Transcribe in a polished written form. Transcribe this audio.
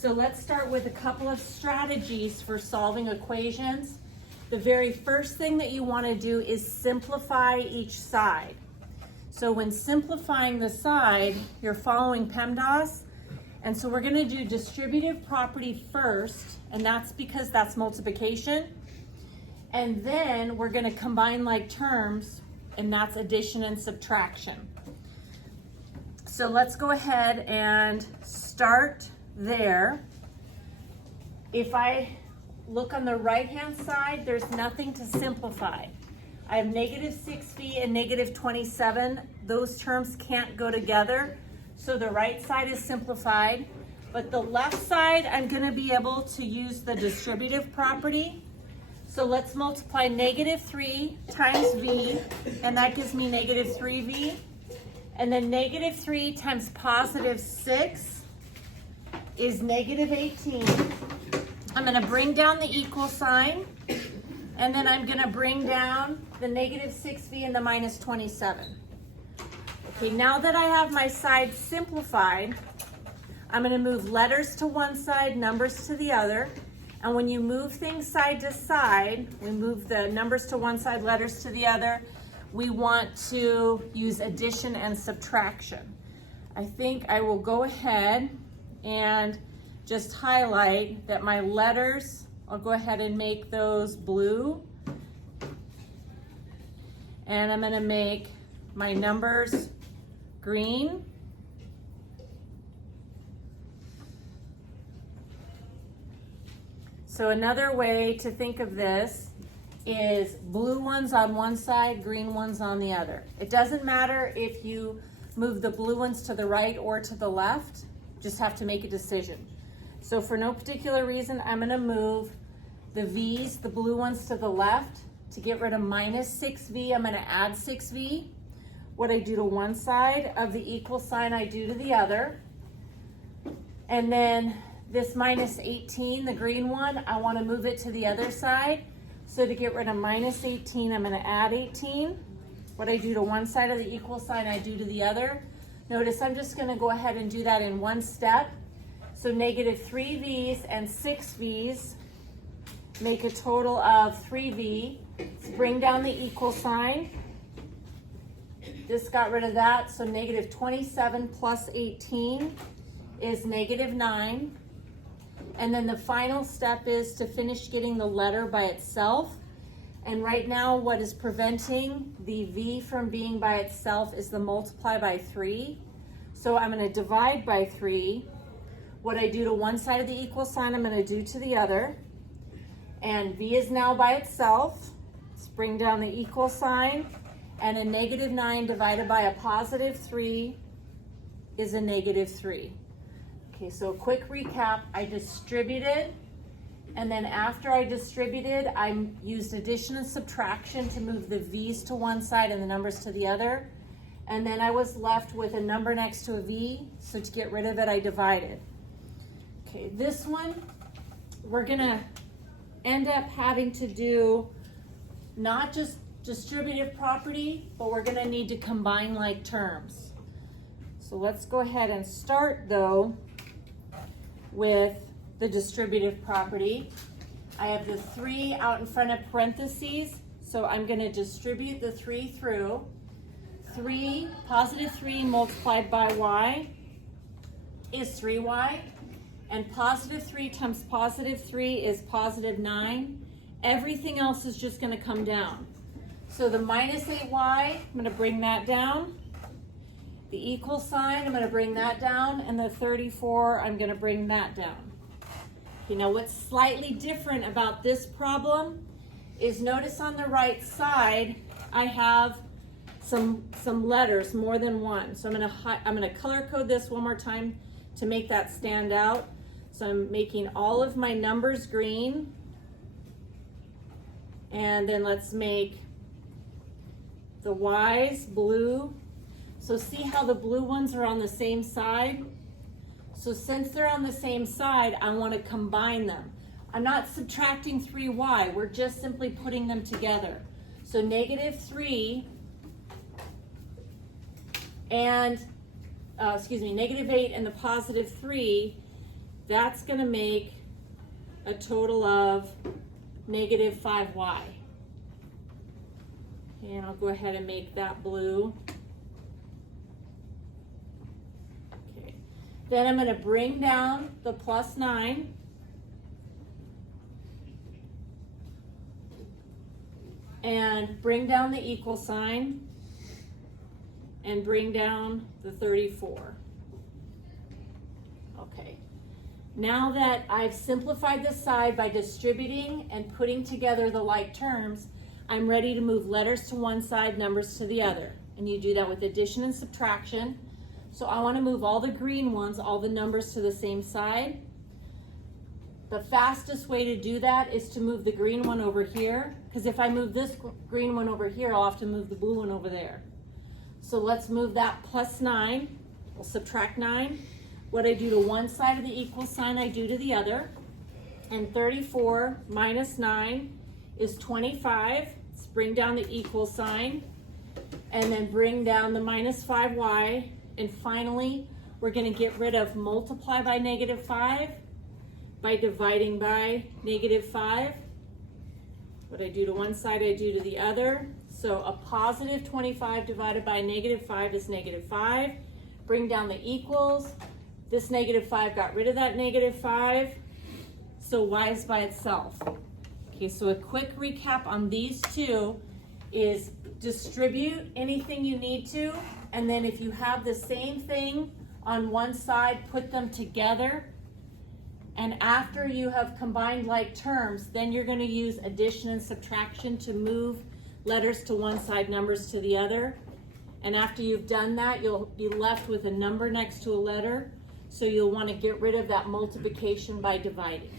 So let's start with a couple of strategies for solving equations. The very first thing that you want to do is simplify each side. So when simplifying the side, you're following PEMDAS. And so we're going to do distributive property first, and that's because that's multiplication. And then we're going to combine like terms, and that's addition and subtraction. So let's go ahead and start there. If I look on the right-hand side, there's nothing to simplify. I have negative 6v and negative 27. Those terms can't go together. So the right side is simplified, but the left side, I'm going to be able to use the distributive property. So let's multiply negative 3 times v, and that gives me negative 3v. And then negative 3 times positive 6 is negative 18. I'm going to bring down the equal sign, and then I'm going to bring down the negative 6v and the minus 27. Okay, now that I have my side simplified, I'm going to move letters to one side, numbers to the other. And when you move things side to side, we move the numbers to one side, letters to the other, we want to use addition and subtraction. I think I will go ahead and just highlight that my letters, I'll go ahead and make those blue. And I'm going to make my numbers green. So another way to think of this is blue ones on one side, green ones on the other. It doesn't matter if you move the blue ones to the right or to the left, just have to make a decision. So for no particular reason, I'm gonna move the V's, the blue ones, to the left. To get rid of minus 6v, I'm gonna add 6v. What I do to one side of the equal sign, I do to the other. And then this minus 18, the green one, I want to move it to the other side. So to get rid of minus 18, I'm going to add 18. What I do to one side of the equal sign, I do to the other. Notice I'm just going to go ahead and do that in one step. So negative 3v's and 6v's make a total of 3v. Let's bring down the equal sign. Just got rid of that, so negative 27 plus 18 is negative 9. And then the final step is to finish getting the letter by itself. And right now, what is preventing the v from being by itself is the multiply by 3. So I'm going to divide by 3. What I do to one side of the equal sign, I'm going to do to the other. And v is now by itself. Let's bring down the equal sign. And a negative 9 divided by a positive 3 is a negative 3. Okay, so a quick recap. I distributed, and then after I distributed, I used addition and subtraction to move the v's to one side and the numbers to the other. And then I was left with a number next to a v, so to get rid of it, I divided. Okay, this one, we're gonna end up having to do not just distributive property, but we're going to need to combine like terms. So let's go ahead and start though with the distributive property. I have the 3 out in front of parentheses, so I'm going to distribute the 3 through. 3, positive 3 multiplied by y is 3y, and positive 3 times positive 3 is positive 9. Everything else is just going to come down. So the minus 8y, I'm going to bring that down. The equal sign, I'm going to bring that down. And the 34, I'm going to bring that down. Okay, now what's slightly different about this problem is notice on the right side, I have some letters, more than one. So I'm going to color code this one more time to make that stand out. So I'm making all of my numbers green. And then let's make the y's blue. So see how the blue ones are on the same side? So since they're on the same side, I want to combine them. I'm not subtracting 3y, we're just simply putting them together. So negative 3 and, negative 8 and the positive 3, that's gonna make a total of negative 5y. And I'll go ahead and make that blue. Okay. Then I'm gonna bring down the plus 9. And bring down the equal sign. And bring down the 34. Okay. Now that I've simplified this side by distributing and putting together the like terms, I'm ready to move letters to one side, numbers to the other. And you do that with addition and subtraction. So I want to move all the green ones, all the numbers to the same side. The fastest way to do that is to move the green one over here, because if I move this green one over here, I'll have to move the blue one over there. So let's move that plus 9. We'll subtract 9. What I do to one side of the equal sign, I do to the other. And 34 minus 9 is 25. Let's bring down the equal sign. And then bring down the minus 5y. And finally, we're going to get rid of multiply by negative 5 by dividing by negative 5. What I do to one side, I do to the other. So a positive 25 divided by negative 5 is negative 5. Bring down the equals. This negative 5 got rid of that negative 5. So y is by itself. Okay, so a quick recap on these two is distribute anything you need to. And then if you have the same thing on one side, put them together. And after you have combined like terms, then you're going to use addition and subtraction to move letters to one side, numbers to the other. And after you've done that, you'll be left with a number next to a letter. So you'll want to get rid of that multiplication by dividing.